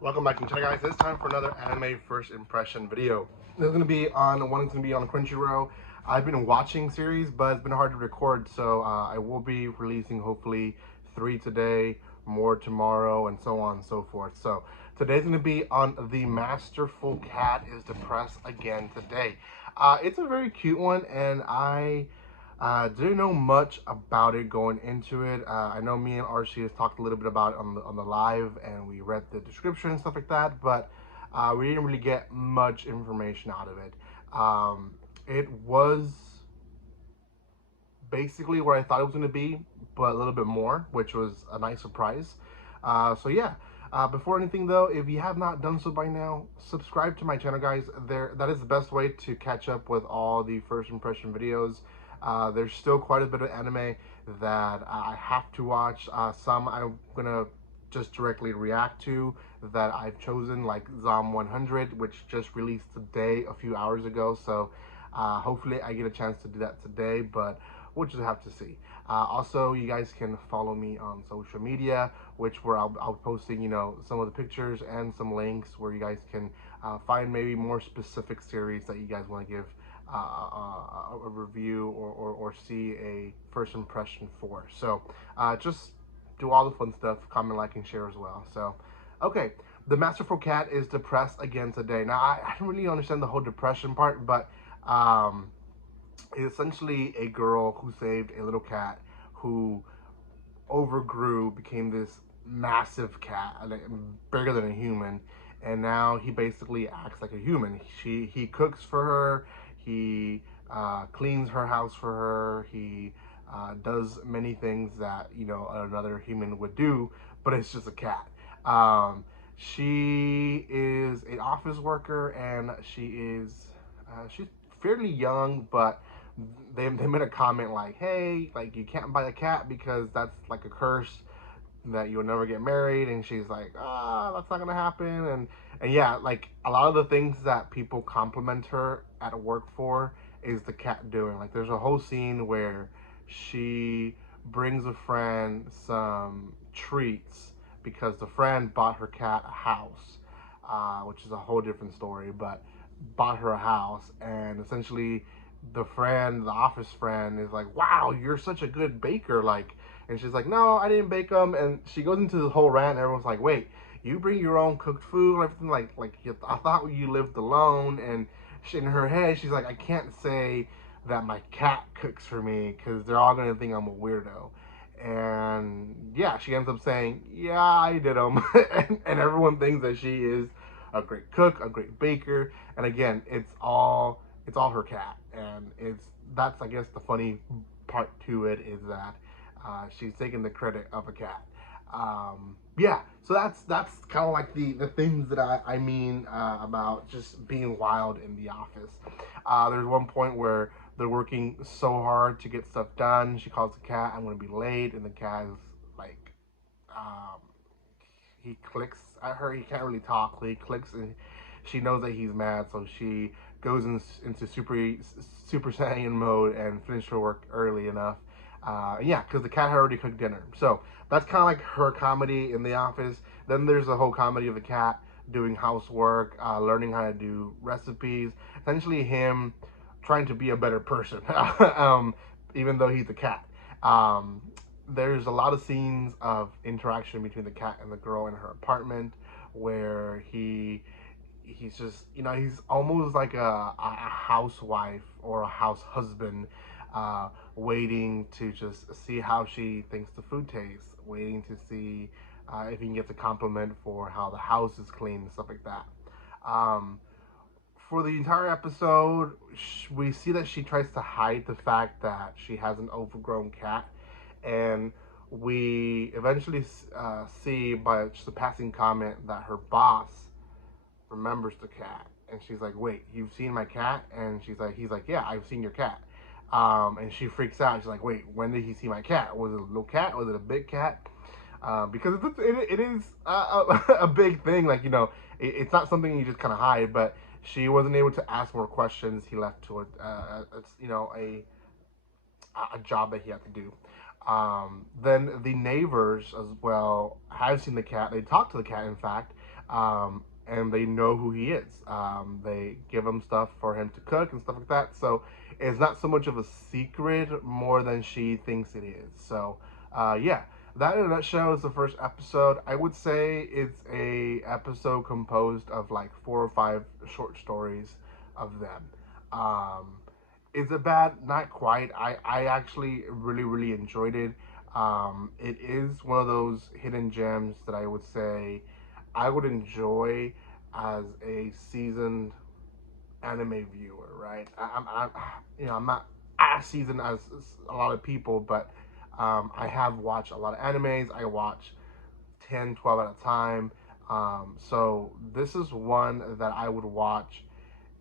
Welcome back to the channel, guys. It's time for another anime first impression video. This is going to be on Crunchyroll. I've been watching series, but it's been hard to record, so I will be releasing hopefully 3 today, more tomorrow, and so on and so forth. So today's going to be on The Masterful Cat is Depressed Again Today. It's a very cute one, and I didn't know much about it going into it. I know me and RC has talked a little bit about it on the live, and we read the description and stuff like that, but we didn't really get much information out of it. It was basically where I thought it was going to be, but a little bit more, which was a nice surprise. So yeah. Before anything though, if you have not done so by now, subscribe to my channel, guys. That is the best way to catch up with all the first impression videos. There's still quite a bit of anime that I have to watch. Some I'm gonna just directly react to that I've chosen, like Zom 100, which just released today, a few hours ago. So hopefully I get a chance to do that today, but we'll just have to see. Also, you guys can follow me on social media, where I'll be posting, some of the pictures and some links where you guys can find maybe more specific series that you guys want to give a review or see a first impression for. So just do all the fun stuff, comment, like, and share as well. So, okay, the Masterful Cat is depressed again today. Now, I don't really understand the whole depression part, but it's essentially a girl who saved a little cat who overgrew, became this massive cat, bigger than a human, and now he basically acts like a human. He cooks for her, he cleans her house for her, he does many things that another human would do, but it's just a cat. She is an office worker, and she's fairly young, but they made a comment like, hey, like, you can't buy a cat because that's like a curse that you'll never get married. And she's like, that's not gonna happen. And yeah, like, a lot of the things that people compliment her at work for is the cat doing. Like, there's a whole scene where she brings a friend some treats because the friend bought her cat a house, which is a whole different story, but bought her a house. And essentially the office friend, is like, wow, you're such a good baker, like. And she's like, no, I didn't bake them. And she goes into this whole rant, and everyone's like, wait, you bring your own cooked food and everything? I thought you lived alone. And in her head, she's like, I can't say that my cat cooks for me because they're all going to think I'm a weirdo. And yeah, she ends up saying, yeah, I did them. And everyone thinks that she is a great cook, a great baker. And again, it's all her cat. And that's, I guess, the funny part to it, is that she's taking the credit of a cat. Yeah, so that's kind of like the things that I mean about just being wild in the office. There's one point where they're working so hard to get stuff done. She calls the cat, I'm going to be late, and the cat is like, he clicks at her. He can't really talk. He clicks, and she knows that he's mad, so she goes into Super Saiyan mode and finishes her work early enough. Yeah, because the cat had already cooked dinner. So that's kind of like her comedy in the office. Then there's the whole comedy of the cat doing housework, learning how to do recipes. Essentially, him trying to be a better person, even though he's a cat. There's a lot of scenes of interaction between the cat and the girl in her apartment, where he's just, he's almost like a housewife or a house husband, waiting to just see how she thinks the food tastes, waiting to see if he can get the compliment for how the house is clean and stuff like that. For the entire episode, we see that she tries to hide the fact that she has an overgrown cat, and we eventually see by just a passing comment that her boss remembers the cat. And she's like, wait, you've seen my cat? And he's like, yeah, I've seen your cat. And she freaks out. She's like, wait, when did he see my cat? Was it a little cat? Was it a big cat? Because it is a big thing. Like, it's not something you just kind of hide, but she wasn't able to ask more questions. He left to a job that he had to do. Then the neighbors as well have seen the cat. They talked to the cat, in fact, and they know who he is. They give him stuff for him to cook and stuff like that. So it's not so much of a secret more than she thinks it is. So yeah, that in a nutshell is the first episode. I would say it's a episode composed of like 4 or 5 short stories of them. Um, is it bad? Not quite. I actually really enjoyed it. It is one of those hidden gems that I would say I would enjoy as a seasoned anime viewer, right? I'm not as seasoned as a lot of people, but I have watched a lot of animes. I watch 10, 12 at a time. So this is one that I would watch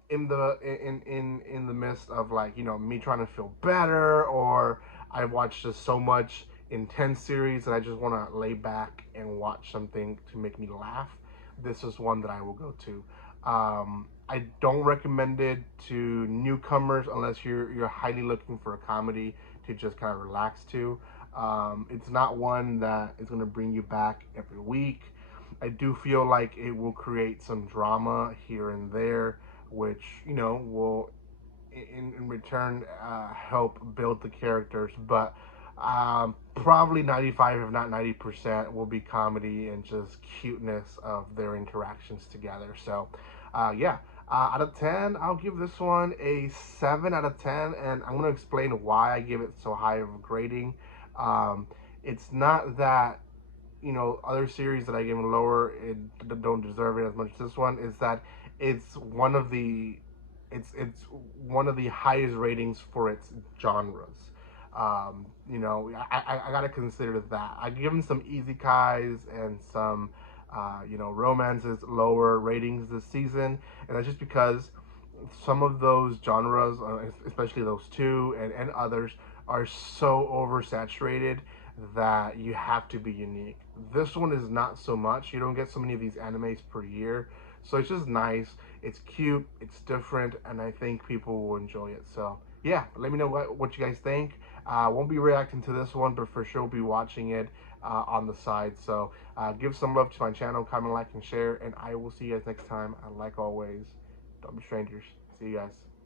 in the midst of, like, me trying to feel better, or I've watched just so much intense series that I just want to lay back and watch something to make me laugh. This is one that I will go to. I don't recommend it to newcomers unless you're highly looking for a comedy to just kind of relax to. It's not one that is going to bring you back every week. I do feel like it will create some drama here and there, which will in return help build the characters. But probably 95, if not 90%, will be comedy and just cuteness of their interactions together. So yeah. Out of 10, I'll give this one a 7 out of 10, and I'm going to explain why I give it so high of a grading. Um, it's not that other series that I give lower, it don't deserve it as much as this one. Is that it's one of the it's one of the highest ratings for its genres. I gotta consider that. I give them some easy kais and some romances lower ratings this season, and that's just because some of those genres, especially those two and others, are so oversaturated that you have to be unique. This one is not so much. You don't get so many of these animes per year. So it's just nice. It's cute. It's different. And I think people will enjoy it. So yeah, let me know what you guys think. Won't be reacting to this one, but for sure will be watching it on the side. So give some love to my channel, comment, like, and share. And I will see you guys next time. And like always, don't be strangers. See you guys.